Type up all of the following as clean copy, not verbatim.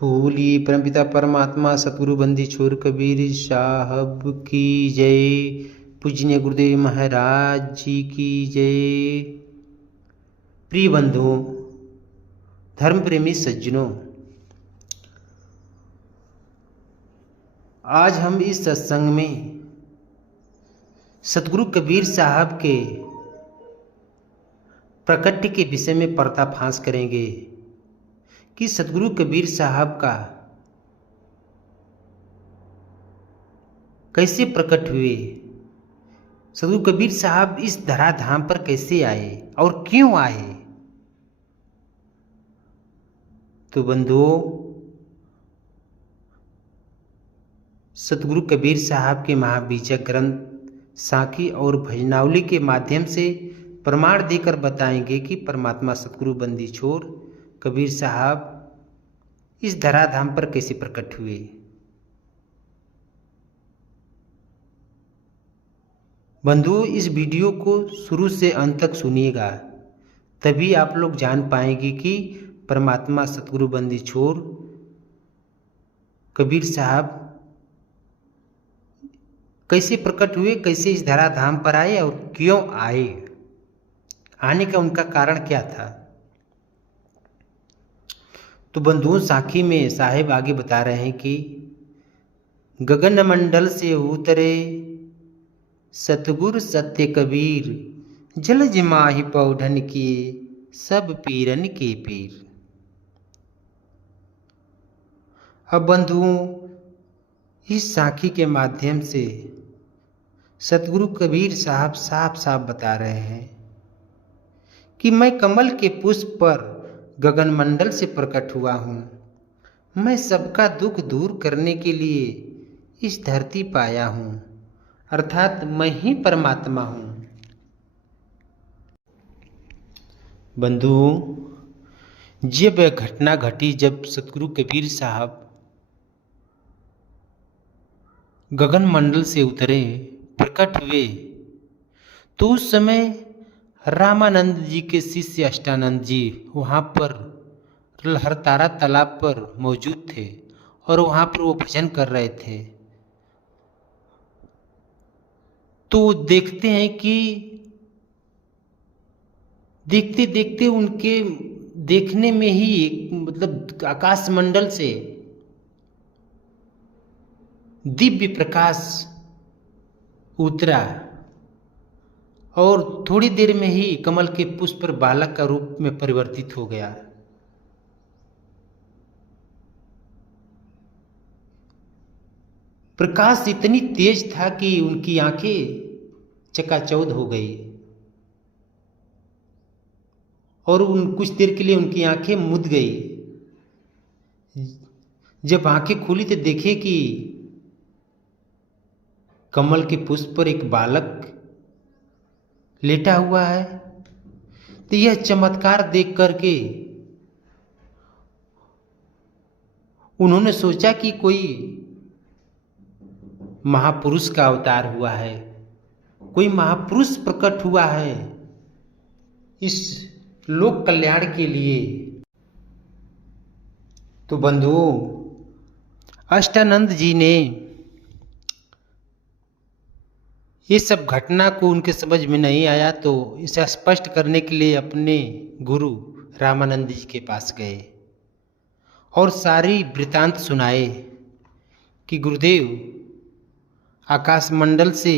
भूली परमपिता परमात्मा सतगुरु बंदी छोर कबीर साहब की जय। पूजनीय गुरुदेव महाराज जी की जय। प्रिय बंधुओं, धर्म प्रेमी सज्जनों, आज हम इस सत्संग में सतगुरु कबीर साहब के प्रकट्य के विषय में पर्दाफाश करेंगे कि सतगुरु कबीर साहब का कैसे प्रकट हुए, सतगुरु कबीर साहब इस धराधाम पर कैसे आए और क्यों आए। तो बंधुओं, सतगुरु कबीर साहब के महाबीजक ग्रंथ साखी और भजनावली के माध्यम से प्रमाण देकर बताएंगे कि परमात्मा सतगुरु बंदी छोर कबीर साहब इस धराधाम पर कैसे प्रकट हुए। बंधुओं, इस वीडियो को शुरू से अंत तक सुनिएगा, तभी आप लोग जान पाएंगे कि परमात्मा सतगुरु बंदी छोर कबीर साहब कैसे प्रकट हुए, कैसे इस धराधाम पर आए और क्यों आए, आने का उनका कारण क्या था। तो बंधुओं, साखी में साहेब आगे बता रहे हैं कि गगन मंडल से उतरे सतगुरु सत्य कबीर, जलज माहि पौढ़न किए सब पीरन के पीर। अब बंधुओं, इस साखी के माध्यम से सतगुरु कबीर साहब साफ साफ बता रहे हैं कि मैं कमल के पुष्प पर गगन मंडल से प्रकट हुआ हूँ। मैं सबका दुख दूर करने के लिए इस धरती पर आया हूँ, अर्थात मैं ही परमात्मा हूँ। बंधुओं, जब यह घटना घटी, जब सतगुरु कबीर साहब गगन मंडल से उतरे, प्रकट हुए, तो उस समय रामानंद जी के शिष्य अष्टानंद जी वहाँ पर लहरतारा तालाब पर मौजूद थे और वहाँ पर वो भजन कर रहे थे। तो देखते हैं कि देखते देखते उनके देखने में ही एक आकाश मंडल से दिव्य प्रकाश उतरा और थोड़ी देर में ही कमल के पुष्प पर बालक का रूप में परिवर्तित हो गया। प्रकाश इतनी तेज था कि उनकी आंखें चकाचौंध हो गई और कुछ देर के लिए उनकी आंखें मुद गई। जब आंखें खुली तो देखे कि कमल के पुष्प पर एक बालक लेटा हुआ है। तो यह चमत्कार देख करके उन्होंने सोचा कि कोई महापुरुष का अवतार हुआ है, कोई महापुरुष प्रकट हुआ है इस लोक कल्याण के लिए। तो बंधुओं, अष्टानंद जी ने ये सब घटना को उनके समझ में नहीं आया, तो इसे स्पष्ट करने के लिए अपने गुरु रामानंद जी के पास गए और सारी वृतांत सुनाए कि गुरुदेव, आकाश मंडल से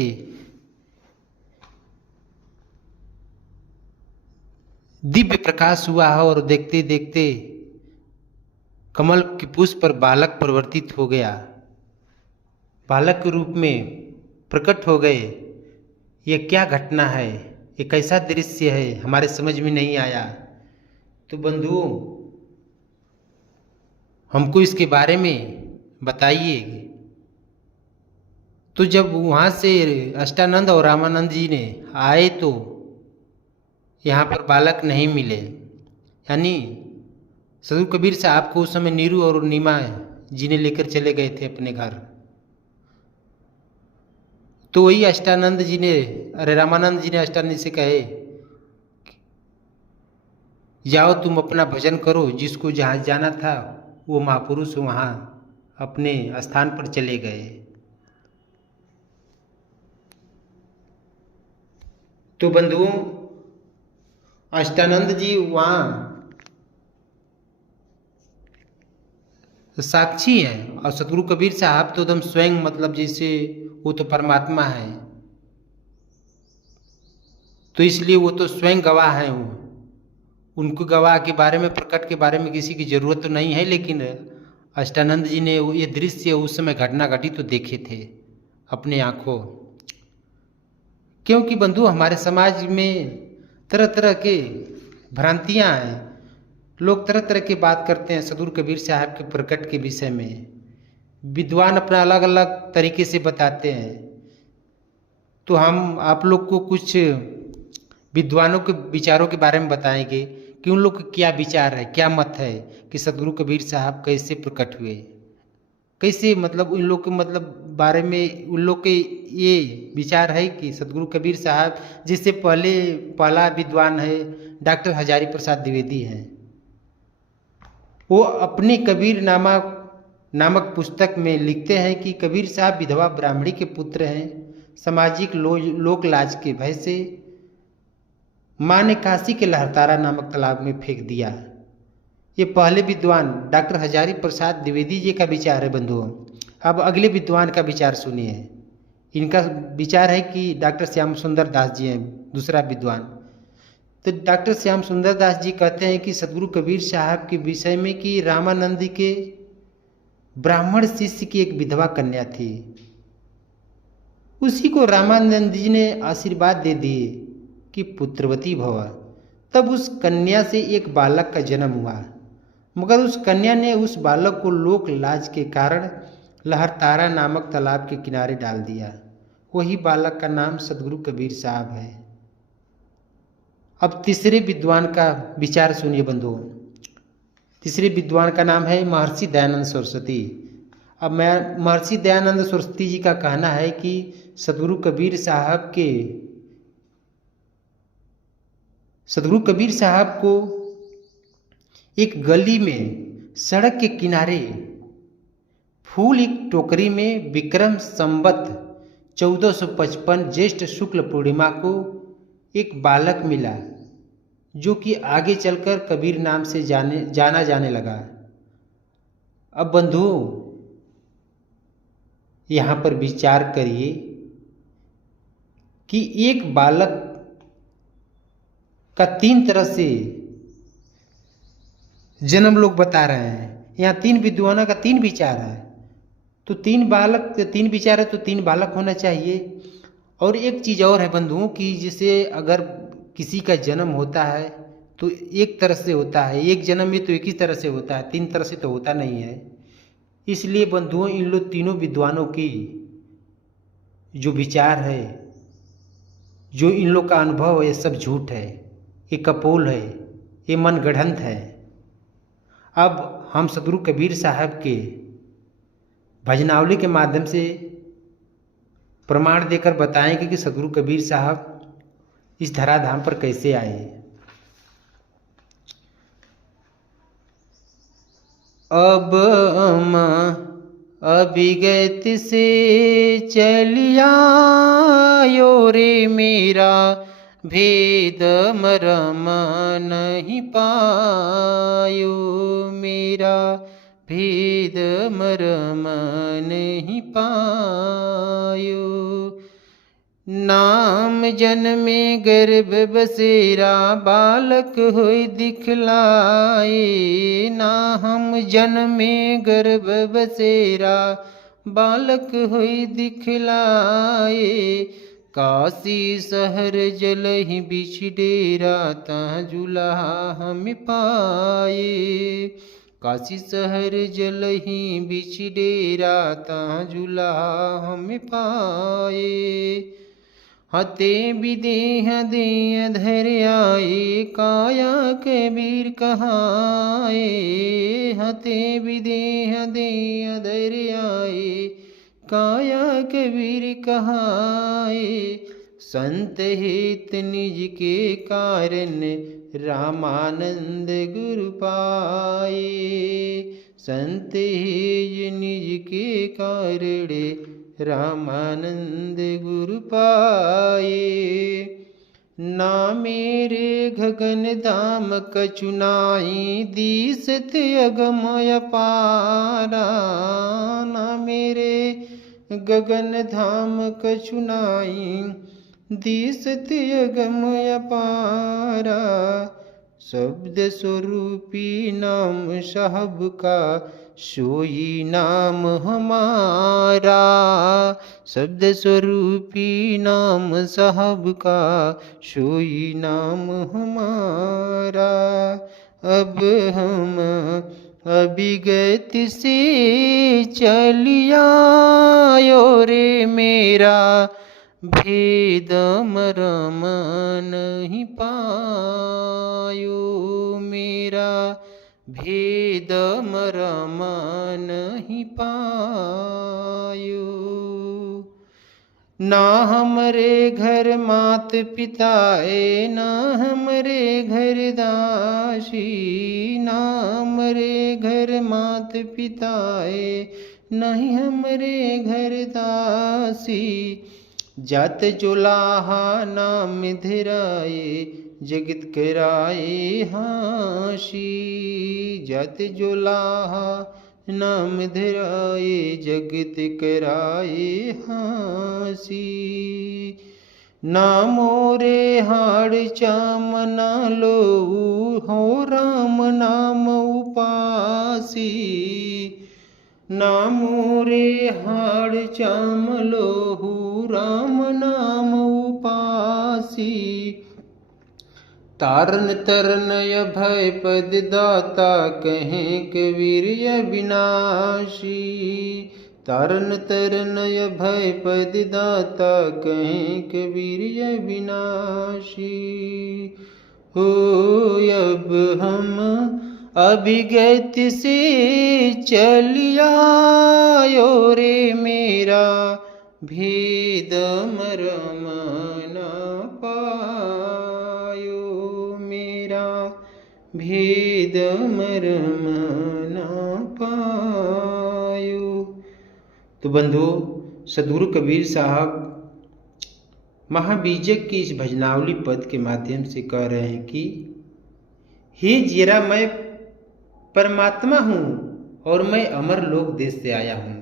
दिव्य प्रकाश हुआ है और देखते देखते कमल के पुष्प पर बालक परिवर्तित हो गया, बालक के रूप में प्रकट हो गए। ये क्या घटना है, ये कैसा दृश्य है, हमारे समझ में नहीं आया। तो बंधुओं, हमको इसके बारे में बताइए। तो जब वहाँ से अष्टानंद और रामानंद जी ने आए तो यहाँ पर बालक नहीं मिले, यानी सतगुरु कबीर साहब को उस समय नीरू और नीमा जी ने लेकर चले गए थे अपने घर। तो वही अष्टानंद जी ने, रामानंद जी ने अष्टानंद जी से कहे, जाओ तुम अपना भजन करो, जिसको जहाँ जाना था वो महापुरुष वहाँ अपने स्थान पर चले गए। तो बंधुओं, अष्टानंद जी वहाँ साक्षी हैं और सतगुरु कबीर साहब तो एकदम स्वयं, मतलब जैसे वो तो परमात्मा है, तो इसलिए वो तो स्वयं गवाह हैं। उनको गवाह के बारे में, प्रकट के बारे में किसी की जरूरत तो नहीं है, लेकिन अष्टानंद जी ने ये दृश्य उस समय घटना घटी तो देखे थे अपने आंखों। क्योंकि बंधु, हमारे समाज में तरह तरह के भ्रांतियां हैं। लोग तरह तरह की बात करते हैं सदगुरु कबीर साहब के प्रकट के विषय में। विद्वान अपना अलग अलग तरीके से बताते हैं। तो हम आप लोग को कुछ विद्वानों के विचारों के बारे में बताएंगे कि उन लोग का क्या विचार है, क्या मत है कि सदगुरु कबीर साहब कैसे प्रकट हुए, कैसे, मतलब उन लोग के मतलब बारे में उन लोग के ये विचार है कि सदगुरु कबीर साहब, जिससे पहला विद्वान है डॉक्टर हजारी प्रसाद द्विवेदी हैं। वो अपने कबीर नामक पुस्तक में लिखते हैं कि कबीर साहब विधवा ब्राह्मणी के पुत्र हैं। सामाजिक लोक लाज के भय से माँ ने काशी के लहरतारा नामक तालाब में फेंक दिया। ये पहले विद्वान डॉक्टर हजारी प्रसाद द्विवेदी जी का विचार है बंधुओं। अब अगले विद्वान का विचार सुनिए। इनका विचार है कि डॉक्टर श्याम सुंदर दास जी हैं दूसरा विद्वान। तो डॉक्टर श्याम सुंदर दास जी कहते हैं कि सदगुरु कबीर साहब के विषय में कि रामानंद के ब्राह्मण शिष्य की एक विधवा कन्या थी, उसी को रामानंद जी ने आशीर्वाद दे दिए कि पुत्रवती भव। तब उस कन्या से एक बालक का जन्म हुआ, मगर उस कन्या ने उस बालक को लोक लाज के कारण लहरतारा नामक तालाब के किनारे डाल दिया। वही बालक का नाम सदगुरु कबीर साहब है। अब तीसरे विद्वान का विचार सुनिए बंधुओं। तीसरे विद्वान का नाम है महर्षि दयानंद सरस्वती। अब महर्षि दयानंद सरस्वती जी का कहना है कि सदगुरु कबीर साहब को एक गली में सड़क के किनारे फूल एक टोकरी में विक्रम संवत 1455 ज्येष्ठ शुक्ल पूर्णिमा को एक बालक मिला, जो कि आगे चलकर कबीर नाम से जाना जाने लगा। अब बंधु, यहाँ पर विचार करिए कि एक बालक का 3 तरह से जन्म लोग बता रहे हैं। यहाँ 3 विद्वानों का 3 विचार है, तो 3 विचार है तो 3 बालक होना चाहिए। और एक चीज़ और है बंधुओं कि जैसे अगर किसी का जन्म होता है तो एक तरह से होता है, एक जन्म में तो एक ही तरह से होता है, 3 तरह से तो होता नहीं है। इसलिए बंधुओं, इन लोग तीनों विद्वानों की जो विचार है, जो इन लोग का अनुभव है, ये सब झूठ है, ये कपोल है, ये मनगढ़ंत है। अब हम सदगुरु कबीर साहब के भजनावली के माध्यम से प्रमाण देकर बताएंगे कि सदगुरु कबीर साहब इस धराधाम पर कैसे आए। अब अभिगत से चलिया यो रे मेरा, भेद मरम नहीं पायो मेरा, भेद मरम नहीं पायो। नाम जन्मे गर्भ बसेरा, बालक होई दिखलाए। नाम जन्मे गर्भ बसेरा, बालक होई दिखलाए। काशी शहर जलहि बिछ डेरा, ता जुलाहा हम पाए। काशी शहर जलहि बिछ डेरा, ता जुलाहा हम पाए। हते विदेह देह धर आए, काया कबीर कहाए। हते विदेह देह धर आए, काया कबीर कहाए। संत हित निज के कारण, रामानंद गुरु पाए। संत हे निज के कारणे रामानंद गुरु पाए। ना मेरे गगन धाम कछु नाहि दिसत अगम अपारा। ना मेरे गगन धाम कछु नाहि दिसत अगम अपारा। शब्द स्वरूपी नाम साहब का सोई नाम हमारा। शब्द स्वरूपी नाम साहब का सोई नाम हमारा। अब हम अभिगत से चलिया रे मेरा भेद मरम नहीं पायो। मेरा भेद मरम नहीं पायो। ना हमरे घर मात पिता है ना हमरे घर दासी। ना हमरे घर मात पिता है नहीं हमरे घर दासी। जात जुलाहा नाम धराए जगत कराए हासी। जात जुलाहा नाम धराए जगत कराए हासी। ना मोरे हाड़ चाम ना लो हो राम नाम उपासी। ना मोरे हाड़ चाम लोहू राम नाम उपासी। तारन तरन अभय पद दाता कहें कबीर अविनाशी। तारन तरन अभय पद दाता कहें कबीर अविनाशी। हो अब हम अभिगत से चलिया रे मेरा भेद मरम न पायो। मेरा भेद मरम न पायो। तो बंधु, सद्गुरु कबीर साहब महाबीजक की इस भजनावली पद के माध्यम से कह रहे हैं कि हे जीरा, मैं परमात्मा हूँ और मैं अमर लोक देश से आया हूँ,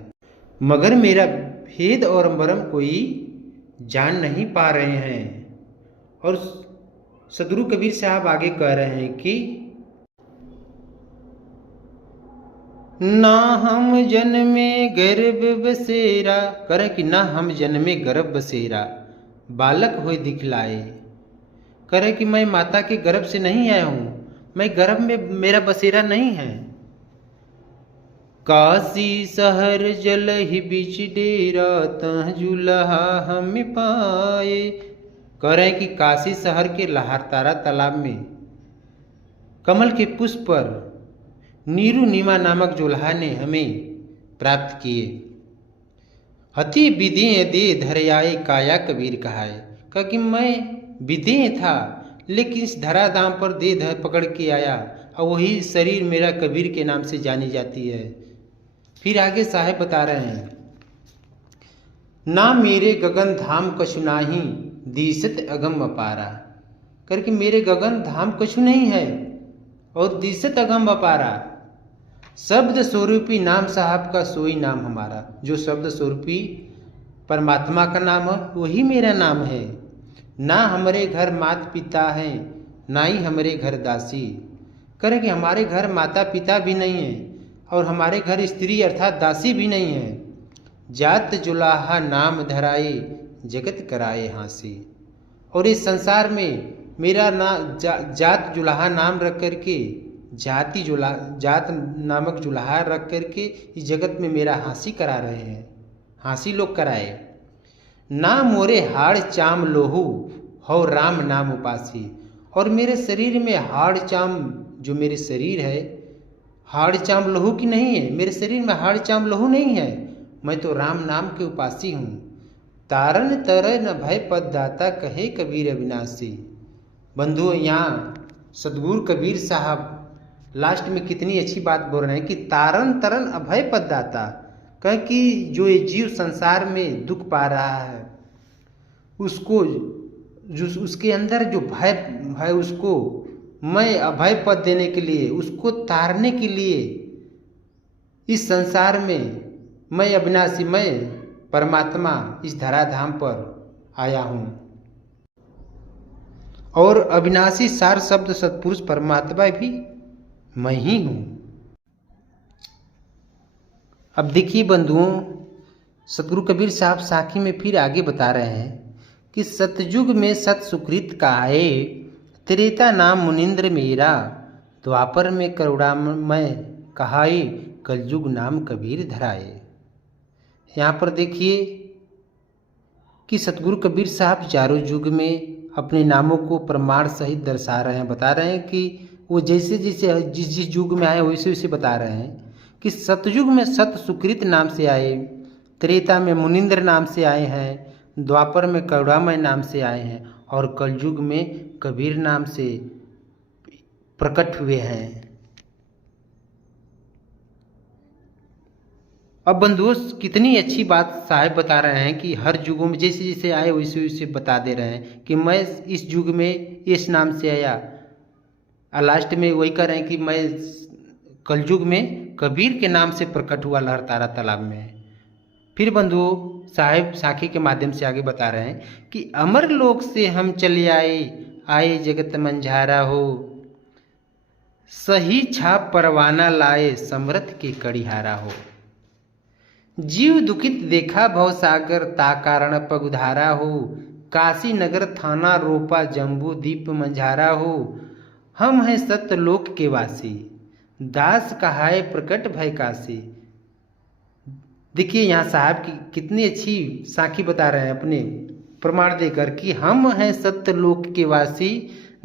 मगर मेरा भेद और मर्म कोई जान नहीं पा रहे हैं। और सद्गुरु कबीर साहब आगे कह रहे हैं कि ना हम जन्मे गर्भ बसेरा, करें कि ना हम जन्मे गर्भ बसेरा बालक होए दिखलाए। करें कि मैं माता के गर्भ से नहीं आया हूँ, मैं गर्भ में मेरा बसेरा नहीं है। काशी शहर जल ही बीच डेरा तह जुलहा हम पाए। करें कि काशी शहर के लहरतारा तालाब में कमल के पुष्प पर नीरू नीमा नामक जुल्हा ने हमें प्राप्त किए। हति विदेह दे धरयाए काया कबीर कहाए। कहा कि मैं विदेह था लेकिन इस धराधाम पर देह पकड़ के आया और वही शरीर मेरा कबीर के नाम से जानी जाती है। फिर आगे साहेब बता रहे हैं, ना मेरे गगन धाम कछु नाही दिसत अगम अपारा। करके मेरे गगन धाम कछु नहीं है और दिसत अगम अपारा। शब्द स्वरूपी नाम साहब का सोई नाम हमारा। जो शब्द स्वरूपी परमात्मा का नाम है वही मेरा नाम है। ना हमारे घर माता पिता हैं ना ही हमारे घर दासी। करें कि हमारे घर माता पिता भी नहीं है और हमारे घर स्त्री अर्थात दासी भी नहीं है। जात जुलाहा नाम धराए जगत कराए हासी। और इस संसार में मेरा जात जुलाहा नाम रख करके जात नामक जुलाहा रख करके इस जगत में मेरा हांसी करा रहे हैं, हांसी लोग कराए। ना मोरे हाड़ चाम लोहू हो राम नाम उपासी। और मेरे शरीर में हाड़ चाम, जो मेरे शरीर है हाड़ चाम लोहू की नहीं है। मेरे शरीर में हाड़ चाम लोहू नहीं है, मैं तो राम नाम के उपासी हूँ। तारन तरन भय पद दाता कहे कबीर अविनाशी। बंधुओं, यहाँ सद्गुरु कबीर साहब लास्ट में कितनी अच्छी बात बोल रहे हैं कि तारन तरन अभय पद दाता। कहें कि जो ये जीव संसार में दुख पा रहा है उसको, जो उसके अंदर जो भय है उसको मैं अभय पद देने के लिए, उसको तारने के लिए इस संसार में मैं अविनाशी, मैं परमात्मा इस धराधाम पर आया हूँ। और अविनाशी सार शब्द सत्पुरुष परमात्मा भी मैं ही हूँ। अब देखिए बंधुओं, सतगुरु कबीर साहब साखी में फिर आगे बता रहे हैं कि सतयुग में सत सुकृत कहाए, त्रेता नाम मुनिंद्र मेरा, द्वापर में करुणामय कहाए, कलयुग नाम कबीर धराए। यहाँ पर देखिए कि सतगुरु कबीर साहब चारों युग में अपने नामों को प्रमाण सहित दर्शा रहे हैं, बता रहे हैं कि वो जैसे जैसे जिस जिस युग में आए वैसे वैसे बता रहे हैं कि सतयुग में सत सुकृत नाम से आए, त्रेता में मुनिंद्र नाम से आए हैं, द्वापर में करुणामय नाम से आए हैं और कलयुग में कबीर नाम से प्रकट हुए हैं। अब बंधुओं कितनी अच्छी बात साहब बता रहे हैं कि हर युगों में जैसे जैसे आए वैसे वैसे बता दे रहे हैं कि मैं इस युग में इस नाम से आया, और लास्ट में वही कह रहे हैं कि मैं कलयुग में कबीर के नाम से प्रकट हुआ लहरतारा तालाब में। फिर बंधुओं साहिब साखी के माध्यम से आगे बता रहे हैं कि अमर लोक से हम चले आए, आए जगत मंझारा हो, सही छाप परवाना लाए, समरथ के कड़िहारा हो। जीव दुखित देखा भव सागर, ता कारण पगुधारा हो, काशी नगर थाना रोपा, जम्बू दीप मंझारा हो। हम हैं सत्यलोक के वासी, दास कहाए प्रकट भय काशी। देखिए यहाँ साहब की कितनी अच्छी साखी बता रहे हैं अपने प्रमाण देकर कि हम हैं सत्यलोक के वासी,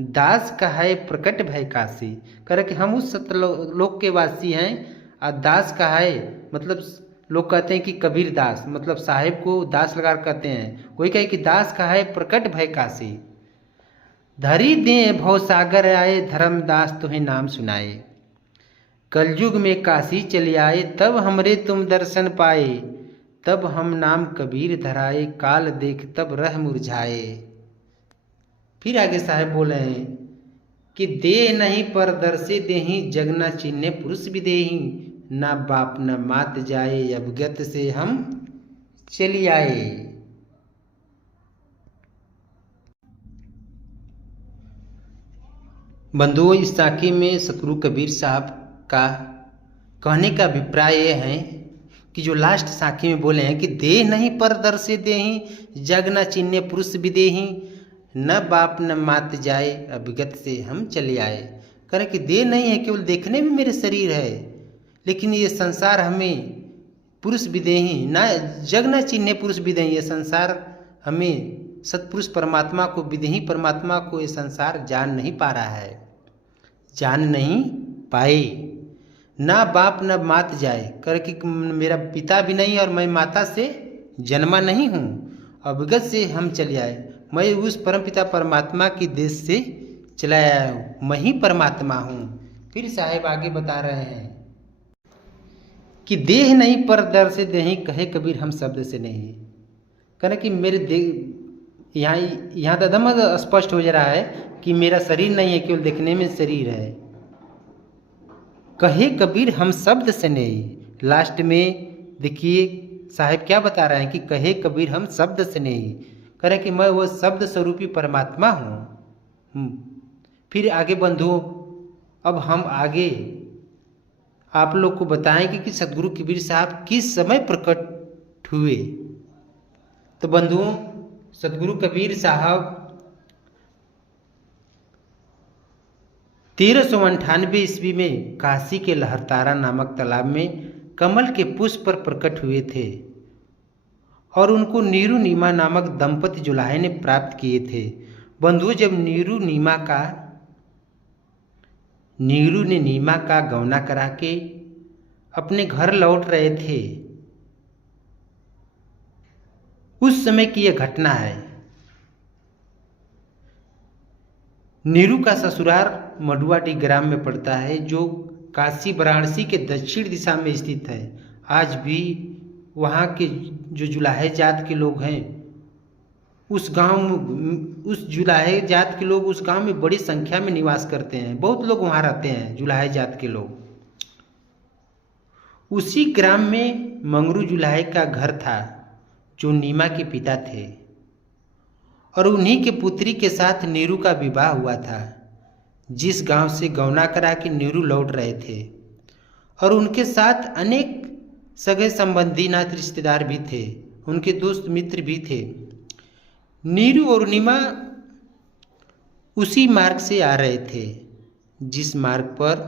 दास कहाए प्रकट भय काशी। कह रहे कि हम उस सत्यलोक के वासी हैं और दास कहाए, मतलब लोग कहते हैं कि कबीर दास, मतलब साहेब को दास लगा कहते हैं, वही कहे कि दास कहाए प्रकट भय काशी। धरी दे भव सागर आए, धर्मदास तुम्हें नाम सुनाए, कलयुग में काशी चले आए, तब हमरे तुम दर्शन पाए, तब हम नाम कबीर धराए, काल देख तब रह मुरझाए। फिर आगे साहब बोले हैं कि दे नहीं पर दर्शे देही, जग न चिन्हे पुरुष विदेही, ना बाप न मात जाए, अवगत से हम चली आए। बंधुओं इस साखी में सतगुरु कबीर साहब का कहने का अभिप्राय ये है कि जो लास्ट साखी में बोले हैं कि देह नहीं पर दर्शे देही, जग न चिन्हे पुरुष विदेही, न बाप न मात जाए, अभिगत से हम चले आए। कह कि देह नहीं है, केवल देखने में मेरे शरीर है, लेकिन ये संसार हमें पुरुष विदेही, ना जग न चिन्हे पुरुष विदेही, ये संसार हमें सतपुरुष परमात्मा को, विदेही परमात्मा को ये संसार जान नहीं पा रहा है, जान नहीं पाए। ना बाप न मात जाए, कर कि मेरा पिता भी नहीं और मैं माता से जन्मा नहीं हूँ, अवगत से हम चले आए, मैं उस परमपिता परमात्मा की देश से चला आया हूँ, मैं ही परमात्मा हूँ। फिर साहेब आगे बता रहे हैं कि देह नहीं पर दर से देही, कहे कबीर हम शब्द से नहीं। कह कि मेरे देह यहाँ तो एकदम स्पष्ट हो जा रहा है कि मेरा शरीर नहीं है, केवल देखने में शरीर है। कहे कबीर हम शब्द से नहीं। लास्ट में देखिए साहेब क्या बता रहे हैं कि कहे कबीर हम शब्द से नहीं, कह रहे कि मैं वो शब्द स्वरूपी परमात्मा हूँ। फिर आगे बंधुओं अब हम आगे आप लोग को बताएंगे कि सतगुरु कबीर साहब किस समय प्रकट हुए। तो बंधुओं सतगुरु कबीर साहब 1398 ईस्वी में काशी के लहरतारा नामक तालाब में कमल के पुष्प पर प्रकट हुए थे और उनको नीरू नीमा नामक दंपति जुलाहे ने प्राप्त किए थे। बंधुओं जब नीरू ने नीमा का गौना करा के अपने घर लौट रहे थे, उस समय की यह घटना है। नीरू का ससुराल मडुआडी ग्राम में पड़ता है, जो काशी वाराणसी के दक्षिण दिशा में स्थित है। आज भी वहाँ के जो जुलाहे जात के लोग हैं उस जुलाहे जात के लोग उस गांव में बड़ी संख्या में निवास करते हैं। बहुत लोग वहाँ रहते हैं जुलाहे जात के लोग। उसी ग्राम में मंगरू जुलाहे का घर था जो नीमा के पिता थे, और उन्हीं के पुत्री के साथ नीरू का विवाह हुआ था। जिस गांव से गौना करा के नीरू लौट रहे थे, और उनके साथ अनेक सगे संबंधी नात रिश्तेदार भी थे, उनके दोस्त मित्र भी थे। नीरू और नीमा उसी मार्ग से आ रहे थे जिस मार्ग पर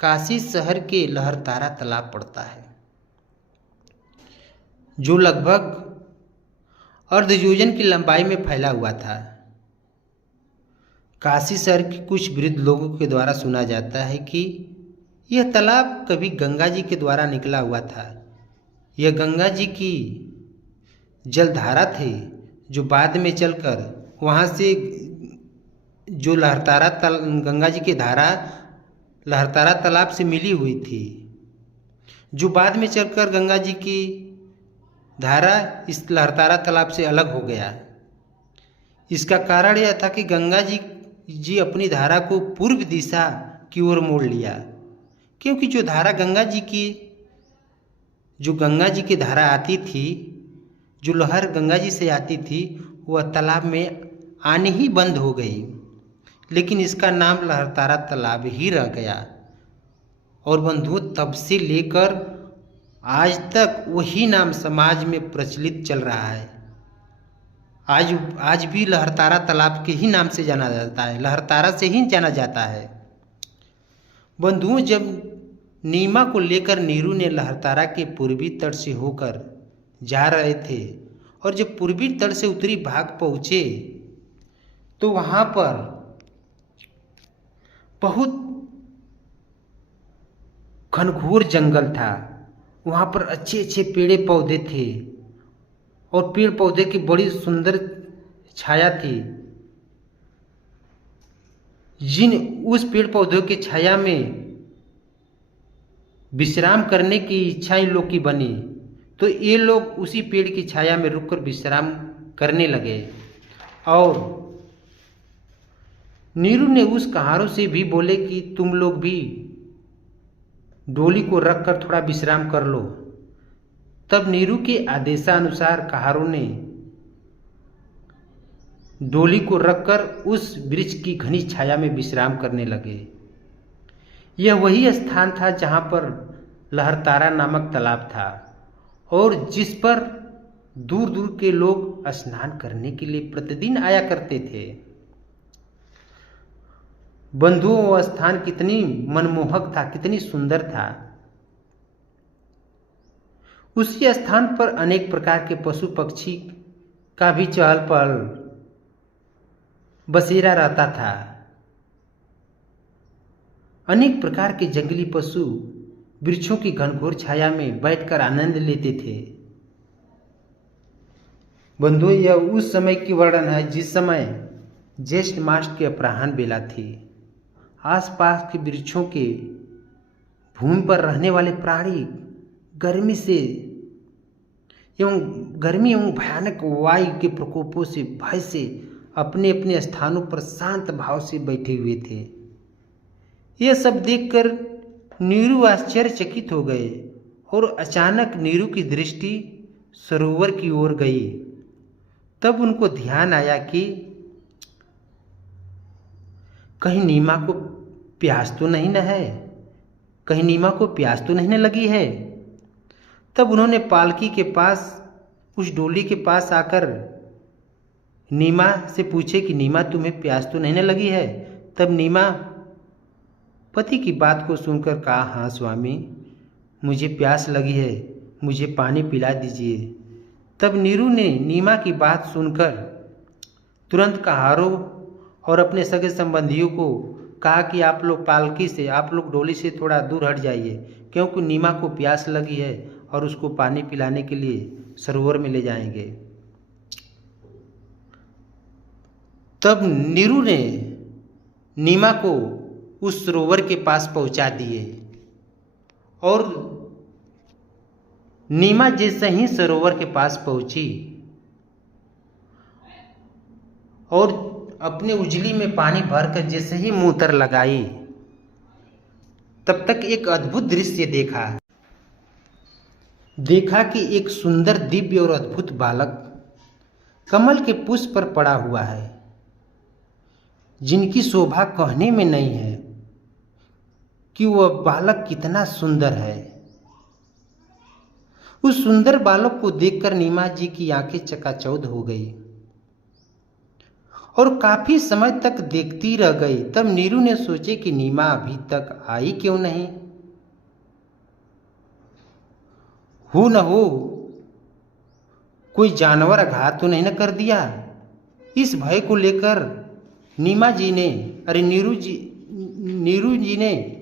काशी शहर के लहरतारा तालाब पड़ता है, जो लगभग अर्ध योजन की लंबाई में फैला हुआ था। काशी शहर के कुछ वृद्ध लोगों के द्वारा सुना जाता है कि यह तालाब कभी गंगा जी के द्वारा निकला हुआ था। यह गंगा जी की जलधारा थी जो बाद में चलकर वहाँ से जो गंगा जी की धारा लहरतारा तालाब से मिली हुई थी, जो बाद में चलकर गंगा जी की धारा इस लहरतारा तालाब से अलग हो गया। इसका कारण यह था कि गंगा जी अपनी धारा को पूर्व दिशा की ओर मोड़ लिया, क्योंकि जो धारा गंगा जी की धारा आती थी, जो लहर गंगा जी से आती थी, वह तालाब में आने ही बंद हो गई। लेकिन इसका नाम लहरतारा तालाब ही रह गया। और बंधुओं, तब से लेकर आज तक वही नाम समाज में प्रचलित चल रहा है। आज भी लहरतारा तालाब के ही नाम से जाना जाता है, लहरतारा से ही जाना जाता है। बंधुओं, जब नीमा को लेकर नीरू ने लहरतारा के पूर्वी तट से होकर जा रहे थे, और जब पूर्वी तट से उत्तरी भाग पहुँचे तो वहाँ पर बहुत घनघोर जंगल था। वहाँ पर अच्छे अच्छे पेड़ पौधे थे, और पेड़ पौधे की बड़ी सुंदर छाया थी। उस पेड़ पौधों की छाया में विश्राम करने की इच्छा इन लोग की बनी, तो ये लोग उसी पेड़ की छाया में रुककर विश्राम करने लगे। और नीरू ने उस कहारों से भी बोले कि तुम लोग भी डोली को रखकर थोड़ा विश्राम कर लो। तब नीरू के आदेशानुसार कहारों ने डोली को रखकर उस वृक्ष की घनी छाया में विश्राम करने लगे। यह वही स्थान था जहाँ पर लहरतारा नामक तालाब था, और जिस पर दूर दूर के लोग स्नान करने के लिए प्रतिदिन आया करते थे। बंधुओं, वह स्थान कितनी मनमोहक था, कितनी सुंदर था। उसी स्थान पर अनेक प्रकार के पशु पक्षी का भी चहल पहल बसेरा रहता था। अनेक प्रकार के जंगली पशु वृक्षों की घनघोर छाया में बैठकर आनंद लेते थे। बंधुओं, यह उस समय की वर्णन है जिस समय ज्येष्ठ मास की अपराह्न बेला थी। आसपास के वृक्षों के भूमि पर रहने वाले प्राणी गर्मी एवं भयानक वायु के प्रकोपों से भय से अपने अपने स्थानों पर शांत भाव से बैठे हुए थे। यह सब देखकर नीरू आश्चर्यचकित हो गए, और अचानक नीरू की दृष्टि सरोवर की ओर गई। तब उनको ध्यान आया कि कहीं नीमा को प्यास तो नहीं न है, कहीं नीमा को प्यास तो नहीं न लगी है। तब उन्होंने पालकी के पास, उस डोली के पास आकर नीमा से पूछे कि नीमा, तुम्हें प्यास तो नहीं न लगी है। तब नीमा पति की बात को सुनकर कहा, हाँ स्वामी, मुझे प्यास लगी है, मुझे पानी पिला दीजिए। तब नीरू ने नीमा की बात सुनकर तुरंत कहारों और अपने सगे संबंधियों को कहा कि आप लोग पालकी से, आप लोग डोली से थोड़ा दूर हट जाइए, क्योंकि नीमा को प्यास लगी है और उसको पानी पिलाने के लिए सरोवर में ले जाएंगे। तब नीरू ने नीमा को उस सरोवर के पास पहुंचा दिए। और नीमा जैसे ही सरोवर के पास पहुंची और अपने उजली में पानी भरकर जैसे ही मुंह तर लगाई, तब तक एक अद्भुत दृश्य देखा कि एक सुंदर दिव्य और अद्भुत बालक कमल के पुष्प पर पड़ा हुआ है, जिनकी शोभा कहने में नहीं है कि वह बालक कितना सुंदर है। उस सुंदर बालक को देखकर नीमा जी की आंखें चकाचौंध हो गई और काफी समय तक देखती रह गई। तब नीरू ने सोचे कि नीमा अभी तक आई क्यों नहीं। हो न हो कोई जानवर आघात तो नहीं न कर दिया। इस भय को लेकर नीरू जी ने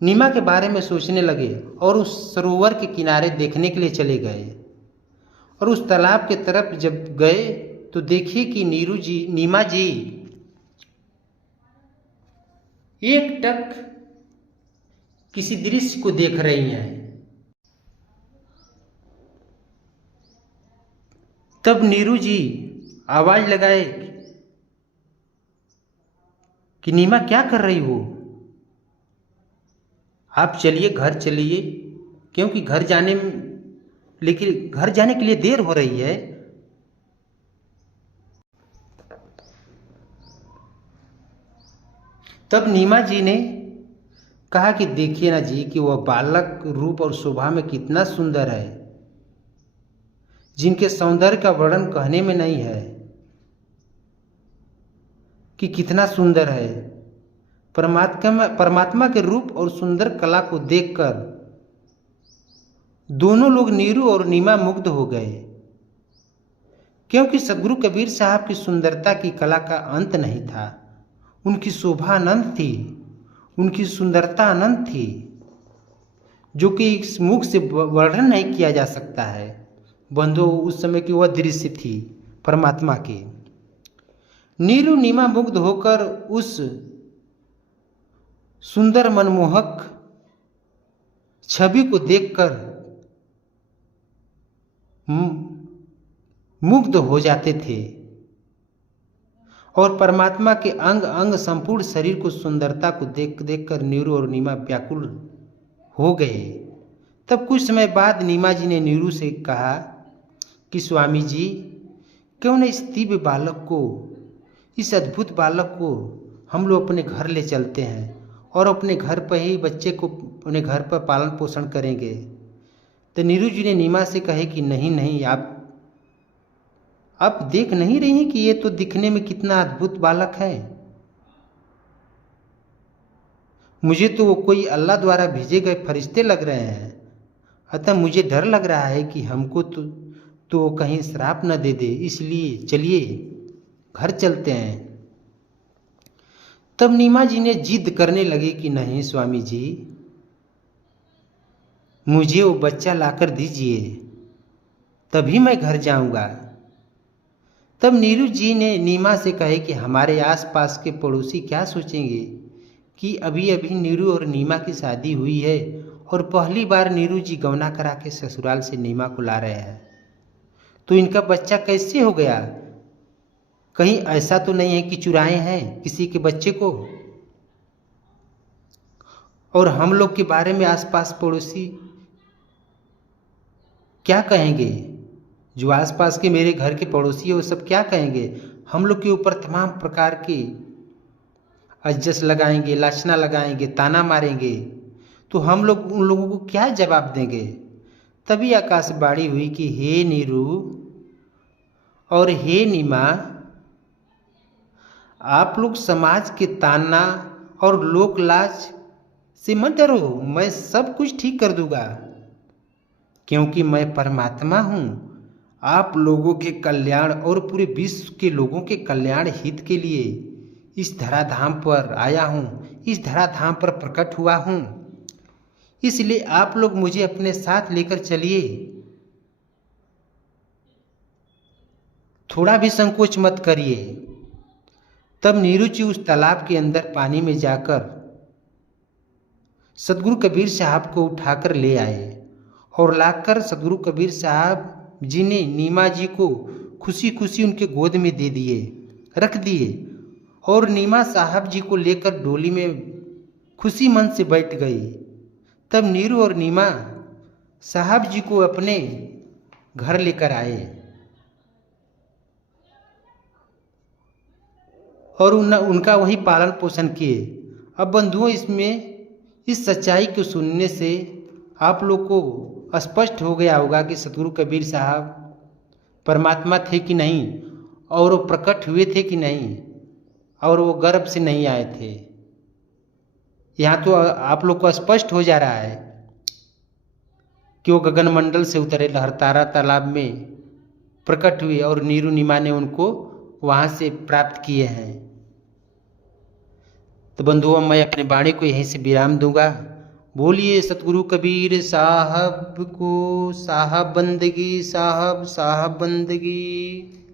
नीमा के बारे में सोचने लगे और उस सरोवर के किनारे देखने के लिए चले गए। और उस तालाब के तरफ जब गए तो देखिए कि नीमा जी एकटक किसी दृश्य को देख रही हैं। तब नीरू जी आवाज लगाए कि नीमा क्या कर रही हो? आप चलिए, घर चलिए, क्योंकि घर जाने के लिए देर हो रही है। तब नीमा जी ने कहा कि देखिए ना जी कि वह बालक रूप और शोभा में कितना सुंदर है, जिनके सौंदर्य का वर्णन कहने में नहीं है कि कितना सुंदर है। परमात्मा के रूप और सुंदर कला को देखकर दोनों लोग नीरू और नीमा मुग्ध हो गए, क्योंकि सदगुरु कबीर साहब की सुंदरता की कला का अंत नहीं था। उनकी शोभा अनंत थी, उनकी सुंदरता अनंत थी, जो कि इस मुख से वर्णन नहीं किया जा सकता है। बंधु, उस समय की वह दृश्य थी परमात्मा की। नीरू नीमा मुग्ध होकर उस सुंदर मनमोहक छवि को देखकर मुग्ध हो जाते थे और परमात्मा के अंग अंग संपूर्ण शरीर को सुंदरता को देखकर नीरू और नीमा व्याकुल हो गए। तब कुछ समय बाद नीमा जी ने नीरू से कहा कि स्वामी जी, क्यों न इस दिव्य बालक को, इस अद्भुत बालक को हम लोग अपने घर ले चलते हैं और अपने घर पर ही बच्चे को अपने घर पर पालन पोषण करेंगे। तो नीरू जी ने नीमा से कहे कि नहीं नहीं, आप देख नहीं रही हैं कि ये तो दिखने में कितना अद्भुत बालक है। मुझे तो वो कोई अल्लाह द्वारा भेजे गए फरिश्ते लग रहे हैं। अतः मुझे डर लग रहा है कि हमको तो कहीं श्राप न दे दे, इसलिए चलिए घर चलते हैं। तब नीमा जी ने जिद करने लगे कि नहीं स्वामी जी, मुझे वो बच्चा लाकर दीजिए, तभी मैं घर जाऊंगा। तब नीरू जी ने नीमा से कहे कि हमारे आसपास के पड़ोसी क्या सोचेंगे कि अभी अभी नीरू और नीमा की शादी हुई है और पहली बार नीरू जी गौना करा के ससुराल से नीमा को ला रहे हैं, तो इनका बच्चा कैसे हो गया? कहीं ऐसा तो नहीं है कि चुराए हैं किसी के बच्चे को? और हम लोग के बारे में आसपास पड़ोसी क्या कहेंगे? जो आसपास के मेरे घर के पड़ोसी है वो सब क्या कहेंगे? हम लोग के ऊपर तमाम प्रकार की अजस लगाएंगे, लाछना लगाएंगे, ताना मारेंगे, तो हम लोग उन लोगों को क्या जवाब देंगे? तभी आकाशवाणी हुई कि हे नीरू और हे नीमा, आप लोग समाज के ताना और लोक लाज से मत डरो, मैं सब कुछ ठीक कर दूंगा, क्योंकि मैं परमात्मा हूँ। आप लोगों के कल्याण और पूरे विश्व के लोगों के कल्याण हित के लिए इस धराधाम पर आया हूँ, इस धराधाम पर प्रकट हुआ हूँ। इसलिए आप लोग मुझे अपने साथ लेकर चलिए, थोड़ा भी संकोच मत करिए। तब नीरू जी उस तालाब के अंदर पानी में जाकर सतगुरु कबीर साहब को उठाकर ले आए और लाकर सतगुरु कबीर साहब जी ने नीमा जी को खुशी खुशी उनके गोद में दे दिए, रख दिए और नीमा साहब जी को लेकर डोली में खुशी मन से बैठ गई। तब नीरू और नीमा साहब जी को अपने घर लेकर आए और उनका वही पालन पोषण किए। अब बंधुओं, इसमें इस सच्चाई को सुनने से आप लोग को स्पष्ट हो गया होगा कि सतगुरु कबीर साहब परमात्मा थे कि नहीं, और वो प्रकट हुए थे कि नहीं, और वो गर्भ से नहीं आए थे। यहाँ तो आप लोग को स्पष्ट हो जा रहा है कि वो गगनमंडल से उतरे, लहरतारा तालाब में प्रकट हुए और नीरू नीमा ने उनको वहाँ से प्राप्त किए हैं। तो बंधुओं, मैं अपने वाणी को यहीं से विराम दूंगा। बोलिए सतगुरु कबीर साहब को, साहब बंदगी, साहब साहब बंदगी।